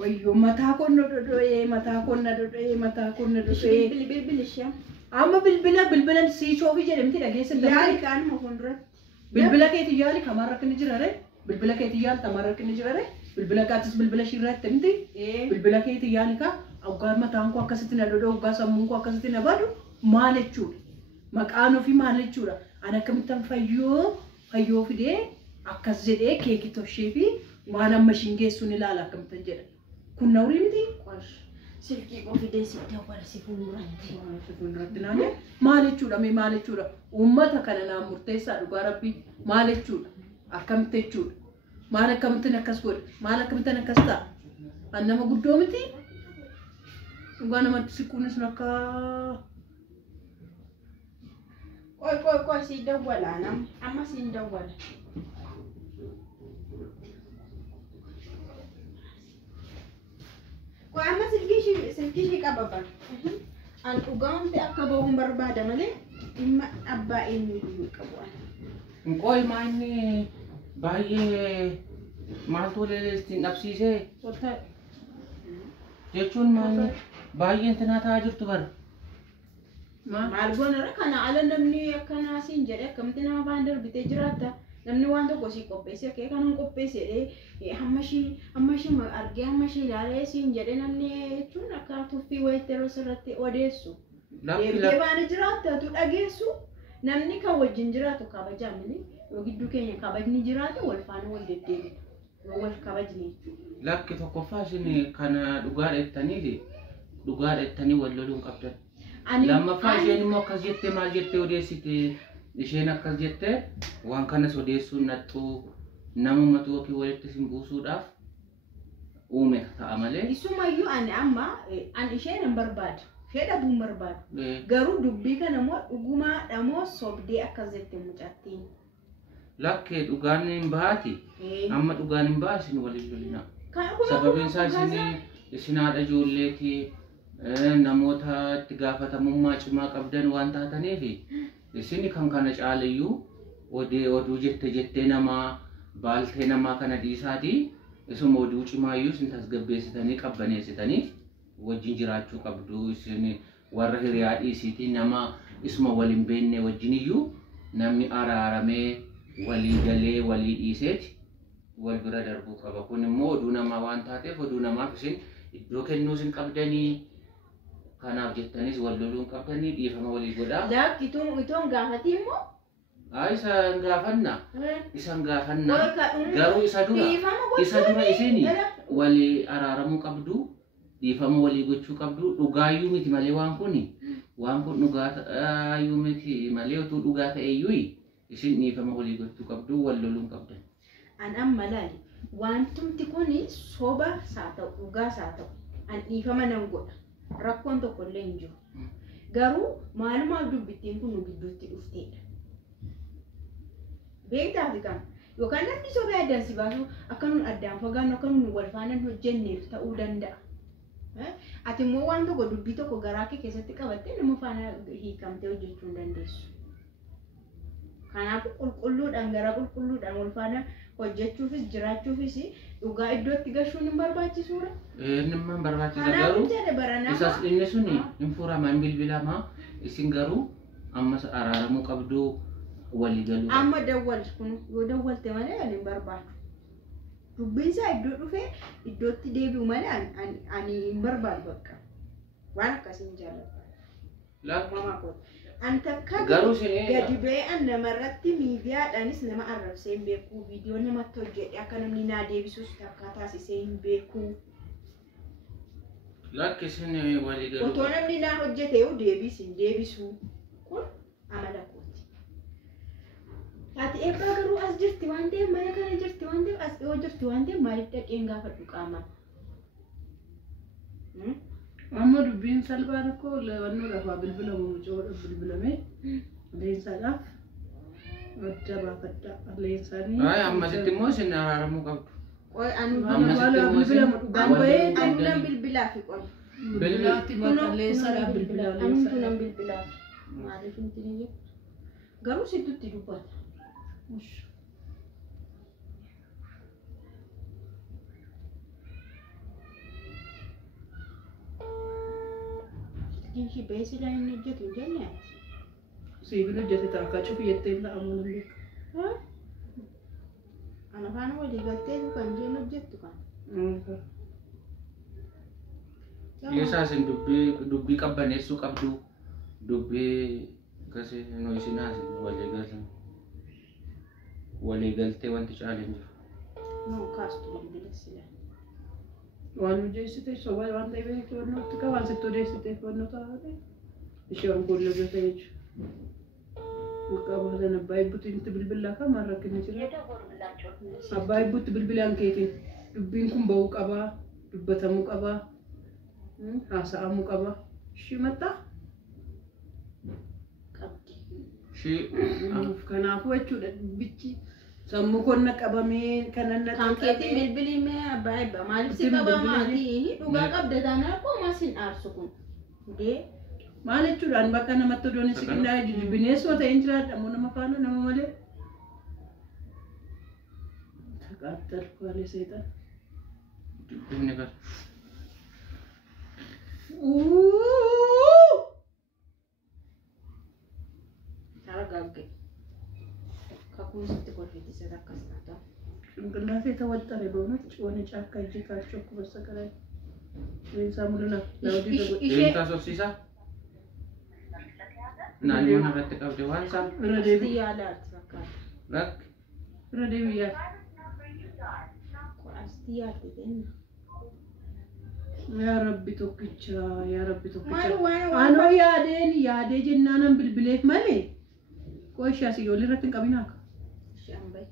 Wayyo mataa konna dhodho'ee mataa konna dhodho'ee mataa konna dhodho'ee bilbilishee amma bilbila siishoofi jedhamti dhageessan yaali kaanuma fuulduratti bilbila keetii yaali kamarra kan jirare bilbila keetii yaali kamarra kan jirare bilbila kaatis bilbila shirratti miti bilbila keetii yaali ka awgaan mataan koo akkasitti na dhodho'u awgaan sammuun koo akkasitti na badu maal jechuudha maqaan ofii maal jechuudha ana akkamittan fayyoo fidee akkas jedhee keekii toshee fi waan amma ishiin geessuun ilaala akkamittan jedha kun naurii miti qosh silkii qofidee si dawwala si fuulduratti naannoo maal jechuudha mee maal jechuudha uummata kana naan murteessaa dhugaa rabbii maal jechuudha akkamitti jechuudha maal akkamittiin akkas godhe maal akkamittiin akkas ta'a an nama guddoo miti dhugaa namatti siquunis akka qoy si dawwala amma si dawwala Amma silkii qababa. An dhugaamte akka bahuun barbaada malee dhimma abbaa eenyuutu qabu. Qoy maanni baay'ee maaltu ittiin dhabsiisee jechuun maanni baay'ee intinaa ta'aa jirtu bara. Maal goonarra kana ala namni akkanaa siin jedhe akkamitti nama afaan darbitee jiraatta. Namni waan tokko si qopheesse kee kanan qopheesse hammashi argee hammashi ilaalee siin jedhe namni jechuun akka tuffii wayitteeroo sirratti odeessu. Deebitee baana jiraattatu dhageessu namni kan wajjin jiraatu kabajamni yoo gidduu keenya kabajni jiraatu wal faana wal deddeebitu yoo wal kabajni jechuudha. Lakki tokkoffaa isin kana dhugaa dheettanii wal loluun qabdan. Lammaffaa isheen immoo akkas jettee maal jettee odeessite isheen akkas jettee waan kanas odeessuun nattuu namumatu ofii walitti sin buusuudhaaf uume ta'a malee. Isumayyuu ani amma an isheen hin barbaadu. Fedha buun barbaadu. Garuu dubbii kana immoo dhugumaadha moo sobdee akkas jettee mucattiin. Lakkee dhugaan hin baati. Amma dhugaan hin baasin waliin lolina. Sababiin isaa isin haadha ijoolleeti namoota itti gaafatamummaa cimaa qabdan waan taataniif isin kan kana caalayyuu oduu jettee namaa baaltee namaa kana dhiisaati isuma oduu cimaayyuu isin tasgabbeessitanii qabbaneessitanii wajjin jiraachuu qabdu isin warra hiriyaa dhiisiitii nama isuma waliin beenne wajjiniyyuu namni araaramee walii galee walii dhiiseeti wal bira darbuu qaba kun immoo oduu namaa waan taateef oduu namaaf isin iddoo kennuu isin qabdanii kanaaf jettanis wal loluun qabdanii dhiifama walii godhaa. Itoon gaafatii immoo? Isaan gaafanna. Garuu isa dura isin walii araaramuu qabdu, dhiifama walii gochuu qabdu. Dhugaayyuu miti malee waan kun dhugaayyuu miti malee utuu dhugaa ta'eyyuu isin dhiifama walii gochuu qabdu, wal loluun qabdan. An amma laali wantumti kun soba saa ta'u dhugaa saa ta'u an dhiifama nan godha. Rakkoon tokko illee hin jiru. Garuu maalumaaf dubbittiin kun nu gidduutti dhufteedha. Beektaati kan yookaan namni sobee addaan si baasu akka nun addaan fagaannu akka nun wal faana hojjenneef ta'uu danda'a. Ati immoo waan tokko dubbii tokko garaa kee keessatti qabattee nama faana hiikamtee hojjechuu hin dandeessu. Kanaafuu qulqulluudhaan gara qulqulluudhaan wal faana hojjechuufis jiraachuufis dhugaa iddootti gashuun hin barbaachisuudha. Nama barbaachisa garuu isas inni suni hin furama hin bilbilama isin garuu ammas araaramuu qabdu walii galuu. Amma dawwalti kun yoo dawwalte malee ani hin barbaadu. Dubbiin isaa iddoo dhufee iddootti deebi'u malee ani hin barbaadu bakka waan akkasiin jaalladha. Lakkuma kooti. Antakka gadi ba'ee namarratti miidiyaadhaanis nama arrabsee hin beeku viidiyoo namatti hojjedhe akka namni naa deebisuus takka taasisee hin beeku. Lakkisin walii galuu. Otoo namni naa hojjete yoo deebisu kun amala kooti. Ati eebbaa garuu as jirti waan ta'eef mana kana jirti waan ta'eef as dhiyoo jirti waan ta'eef maaliif dhaqeen gaafadhu qaamaan. Amma dubbiin salphaan akkoo lewannoo lafaa bilbilamu mucoodha bilbilame leensaadhaaf adda baafadhaa leensaanii. Ammasitti immoo isin araaramuu qabdu. Anu bilbilaa fi qolu. Bilbilaatti bakka leensaadhaaf bilbilaa leensaadhaaf. Anu tunan bilbilaa fi maaliif hin tiniyyee garuu situtti dubbata. Wajjin shi beesi la inni hojjetu jenne. Sibiila hojjete akka cufi jettee na ammoo namni. Ana faana walii galtee kan jennu hojjettu kan. Yeesaasin dubbii qabbaneessuu qabdu dubbii kasi no isinaasin walii galtee wanti caaleen jiru. No kaastu bilbila sila. Waan hojjeessite sobaa waan ta'eef wanti qaba waan sitti odeessite wanti taate ishee waan boolla hojjete jechuudha. Maqaa sana abbaa ibbutti itti bilbilaa kan maal rakkina jira. Abbaa ibbutti bilbilaan keetiin dubbiin kun ba'uu qabaa dubbatamuu qabaa. Haasa'amuu qaba. Ishii maxxaa? Qabdi. Kanaafuu jechuudha dubbichi sammuu konna qabamee kanan na kan keetii bilbilii mee abbaa ibba maaliif si qaba maatii dhugaa qabda taanaa qooma sin aarsu kun. Maal jechuudhaan bakka namatti odoon si qindaa'e bineensoo ta'een jiraadha moo nama faana nama malee. Taqaattal kwaalee seetan. Dubbinni bara. Taragagge. Kakun sitti kolfitise takkas taata. Shunqillatee tawaxxare boonatti wani caakkaa ijji kaachoo akkuma sagalee. Leensaa mul'ina. Leensaa sobsiisaa? Naannoo irratti qabde waan isaa? Irra deebi. Yaadaatti fakkaata. Rakki? Irra deebi yaada. Astii yaadde jenna. Yaa Rabbi tokkicha, yaa Rabbi tokkicha. Waan Anoo yaadee jennaanan bilbileef malee. Qooshaa si yoolii irratti hin qabinaa akka. Shambay.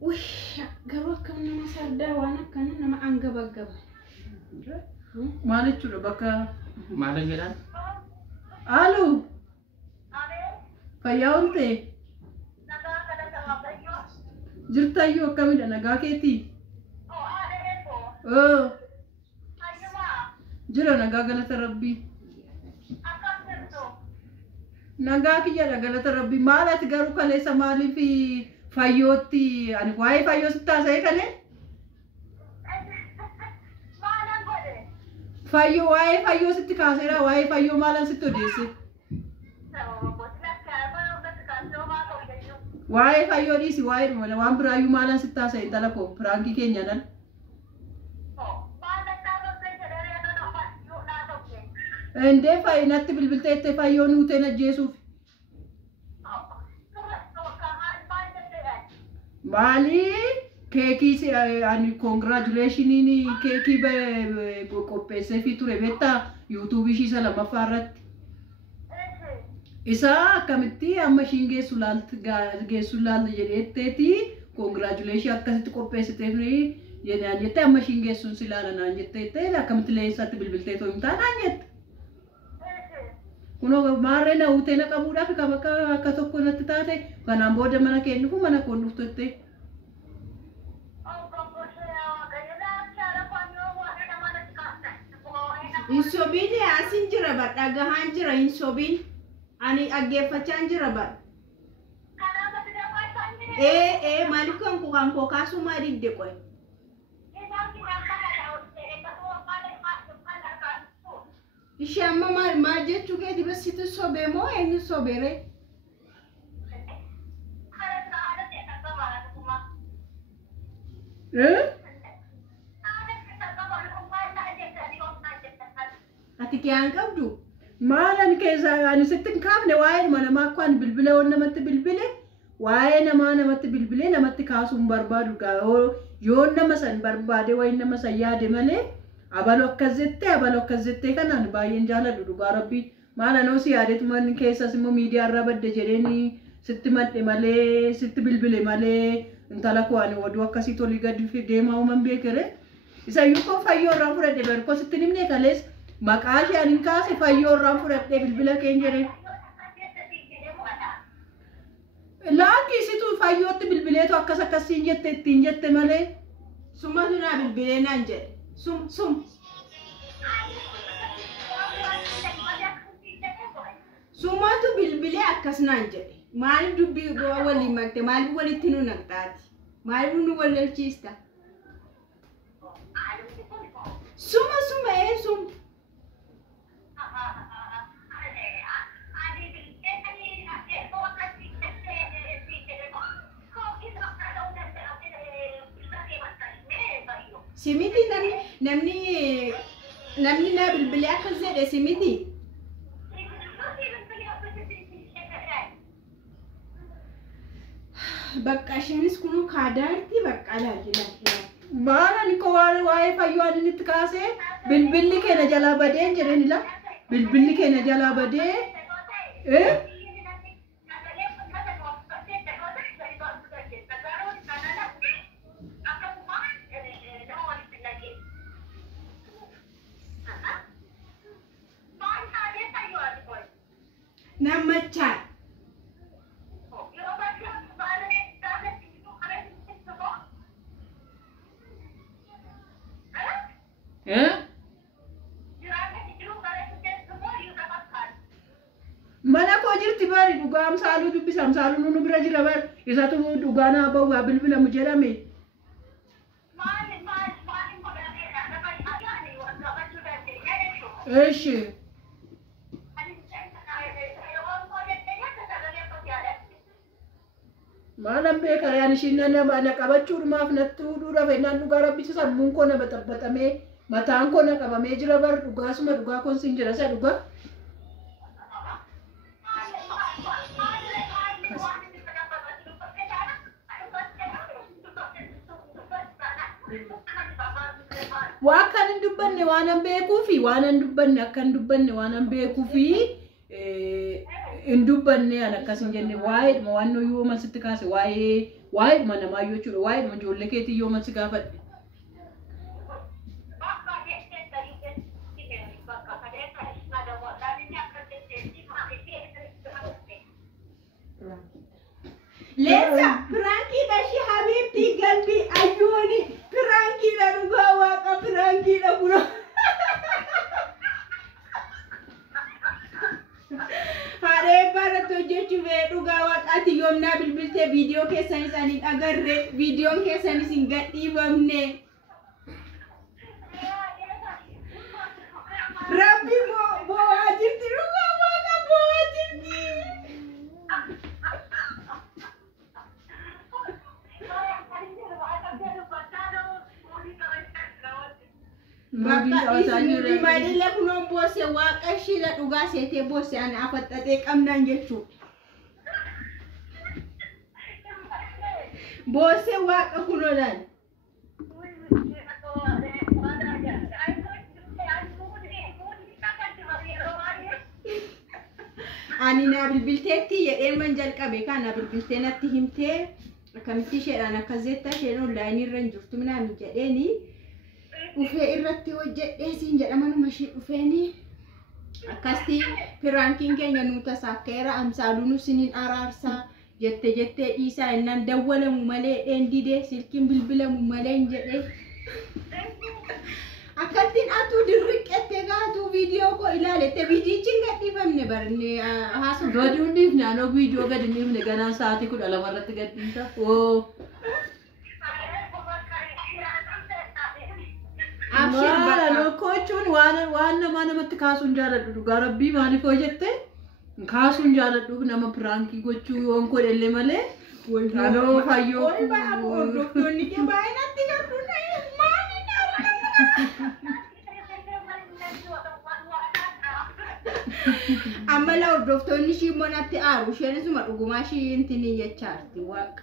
Uy, garuu akkam nama sardaa waan akkana nama angabaggaba. Maal jechuudha bakka. Maal jedhaan? Haaloo. Fayyaa ooltee. Jirtaayyuu akkamidha nagaa keetii? Jira nagaa galata Rabbii. Nagaa kiyya galata Rabbii. Maal ati garuu kaleessa maaliif fayyootti ani waa'ee fayyoo sitti haasa'ee kalee? Fayyoo waa'ee fayyoo sitti kaaseera waa'ee fayyoo maalan sitti odeesse? Waa'ee fayyoo dhiisi waa'ee dhuma waan biraayyuu maalan sitti haasa'e intala koo firaankii keenya nan. Endee fayyinatti bilbilteettee fayyoo nuuteen ajjeesuuf. Maali keekii ani congratulationiin keekii qopheessee fi ture beektaa yuutuubii ishii isa lammaffaa irratti. Isa akkamitti amma ishiin geessu laalti jedheetteeti congratulation akkasitti qopheessiteef jedhaan jettee amma ishiin geessuun si laalanaan jetteettee akkamitti leensaatti bilbiltee too hin taanaan jette. Kunoo maarree na uutee na qabuudhaaf akka tokko natti taate kanaan booda mana kee dhufu mana koon dhuftutte. Insobiin asin jira bar dhagahaan jira insobiin ani dhaggeeffachaan jira bar. Maaliif kan koo kaasuu maa didde qoy. Ishee amma maal jechuu keeti basitti sobee moo eenyu sobeere? Ati kiyaan qabdu? Maalan keessa ani sitti hin kaafne waa'ee namaa akka ani bilbila waan namatti bilbile waa'ee namatti bilbile namatti kaasuun barbaadu yoo nama san barbaade waa'ee nama san yaade malee abaloo akkas jettee kanaan baay'een jaaladhu dhugaa Rabbii maalanoo si yaadetu manni keessas immoo miidiyaa irraa badde jedheeni sitti madde malee sitti bilbile malee intala koo ani oduu akkasii tolii gadi deemaa uuman beekere isayyuu koo fayyoo irraan fudhadhe barkoo sitti nimne kalees maqaa ishee ani kaase fayyoo irraan fudhadhe bilbila keenya jedhee. Laakki situ fayyootti bilbileetu akkasiin jette ittiin jette malee. Sumatu naa bilbilee naan jedhe. Sum. Sumatu bilbilee akkas naan jedhe. Maaliif dubbii waliin makte maaliif walitti nu naqxaati? Maaliif nu wallalchiista? Suma sum. Simiti namni na bilbilee akkas jedhe simiti. Bakka isheenis kunu kaadaarti bakka laalla. Maana ni ko waa'ee fayyoo adinitti kaasee bilbilli keenya jalaa badee jedhani la. Bilbilli keenya jalaa badee Namachaa. Mana koo jirti bari dhugaam saaluu dubbisam saaluu nu bira jira bar isatu dhugaana bawa bilbila mu jedhame. Eshi Malam be karyan shinna na qabachuu dhumaaf nattuu dhuudha fennaan dhugaa rabbisa sammuun koo na baxabatame mataan koo na qabamee jira bar dhugaasuma dhugaa koon sin jira sa dhugaa. Waakan dubbanne waanan beekuufi waanan dubbanne akkan dubbanne waanan beekuufi indubbanne an akkasin jenne waa'ee waan yoo masitti kaase waa'ee mana maayyoo jechuudha waa'ee ijoollee keetii yoo masi gaafadhe. Lesa Frankie da shi habibti galbi ayoni Frankie da ruga waka Frankie da buro Hare bara to jechu ve ruga waka ati yomna bilbilte video kesan isani agarre video kesan isin gaddi bamne Rabbi bo ajirti ruga waka bo ajirti Bakka isi madile kuno bose waqa shira dhugaa seete bose ani afaxate qabnan jechu bose waqa kuno dan ani na bilbilteetti yedeen man jalqabe kana bilbilteenatti himte akamitti sheedhaan akkazetta sheen online irra jirtu minaan jedheeni Ufe irratti hojjedhee siin jedhaman mashii dhufeeni akkasti pirankiin keenya nuta sakkeera amsaaluun sinin araarsa jette dhiisaa innan dawwalamu malee dhendide silkiin bilbilamu malee jedhe akkatiin atu dirriqette gaatu viidiyoo ko ilaalette viidiyichin gadhiifamne barne haasu Gaduun dhiifne anoo viidiyoo gadi dhiifne ganaan sa'aatii 12 irratti gadhiisa. Maala lokkochuun waan namatti kaasuun jaaladhu dhugaa rabbii maaliif hojjette kaasuun jaaladhu nama pirankii gochuu yoon kodhellee malee anoo fayyoo hordoftoonni kee baay'inatti gaddu Amala hordoftoonni ishii monatti aaru isheenisuma dhugumaa ishii intini jechaarti waaqa.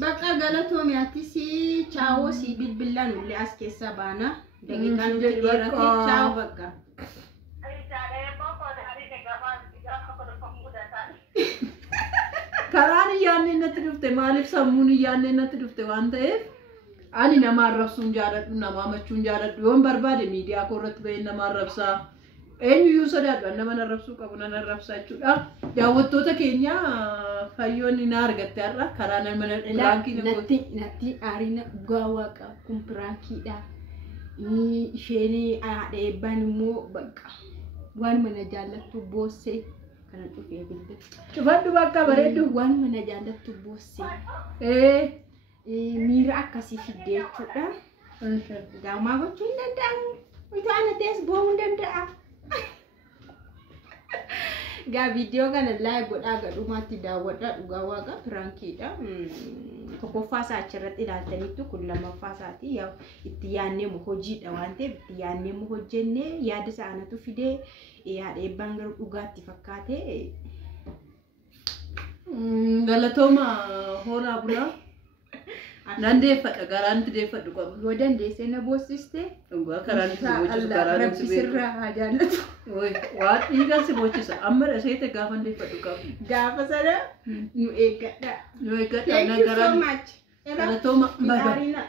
Bakka galatoomiyatti si chaawoo si bilbilan ulle as keessa baana daqiiqaan nuti dheerate chaawoo bakka. Karaan iyyaanne natti dhufte maaliif sammuun iyyaanne natti dhufte waan ta'eef ani nama arrabsuun jaaladhu nama amachuun jaaladhu yoon barbaade miidiyaa koo irratti bahee nama arrabsaa eenyuyyuu sodaadhu nama arrabsuu qabu nan arrabsaa jechuudha. Daawwattoota keenya fayyoonni na argatte har'a karaa nama pirankii natti aarina dhugaa waaqa kun pirankiidha. Isheen haadha eebbaan immoo bakka waan mana jaallattu boossee kana dhufee bilbil. Cufadhu bakka bareeddu waan mana jaallattu boossee. miira akkasii fiddee jechuudha. Gaamaa gochuu hin danda'amu. Wantoota tees bo'uu hin danda'a. Gaa viidiyoo kana laayik godhaa gadhumaatti daawwadhaa dhugaa waaqa piraankiidha. Tokkoffaa isaa achirratti ilaaltaniittu kun lammaffaa isaati. Yaa itti yaadnee hojiidha waan ta'eef itti yaadnee hojjennee yaada isaanatu fidee yaada eebbaan garuu dhugaatti fakkaatee. Galatooma horaa bulaa. Nandeeffadha garaanti deeffadhu qabu. Yoo dandeessee na boossiste. Dhugaa karaanti boocisu karaanti beeku. Sirraa haa jaallatu. Waan dhiigaa si boocisa. Amma dhaseete gaafa deeffadhu qabu. Gaafa sana nu eeggadha. Nu eeggadha. Thank you so much. Galatooma. Bye.